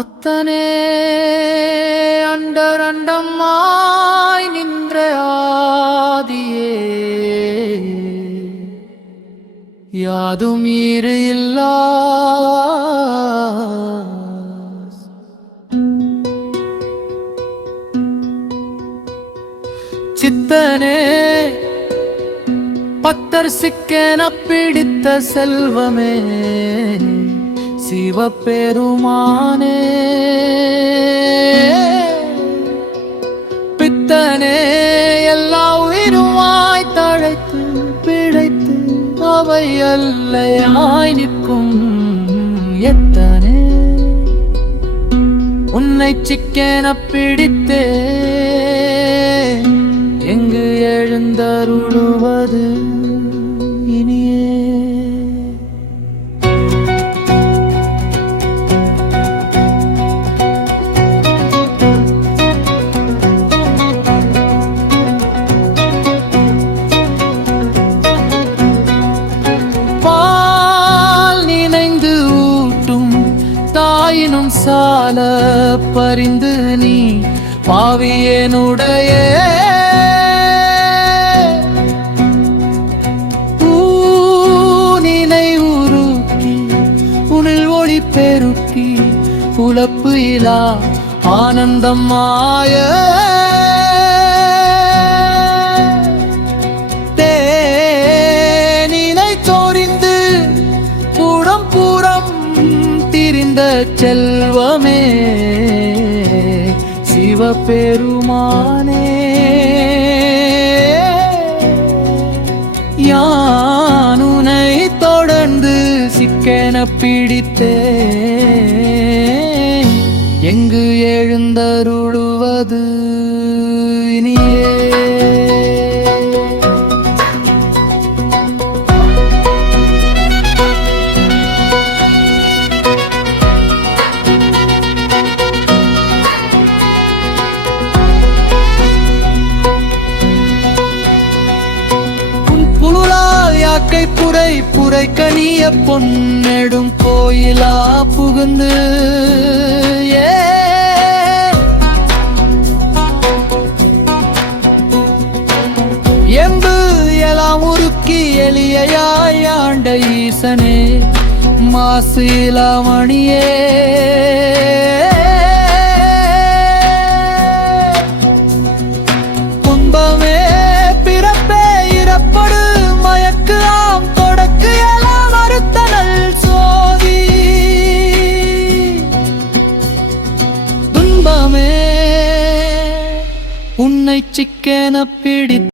அத்தனே அண்டரண்டம்மாய் நின்ற ஆதியே. யாதும் ஈறு இல்லா. சித்தனே பத்தர் சிக்கென பிடித்த செல்வமே. சிவபெருமானே. பித்தனே எல்லா உயிருமாய் தழைத்து பிழைத்து அவை அல்லையாய் நிற்கும் எத்தனே. உன்னை சிக்கென பிடித்தே எங்கு எழுந்தருளுவது? பாவியினும் சால பரிந்து நீ பாவியனுடைய ஊனினை உருக்கி உனில் ஒளி பெருக்கி புலப்பு இலா ஆனந்தம் திரிந்த செல்வமே சிவபெருமானே. யானுனை தொடர்ந்து சிக்கென பிடித்தே எங்கு எழுந்தருளுவது இனியே? புரை புரை கனிய பொன்னெடும் கோயிலா புகுந்து ஏ. எம்பு எலாம் உருக்கி எளியாய் ஆண்ட ஈசனே மாசு இலாமணியே இன்பமே உன்னை சிக்கென பிடி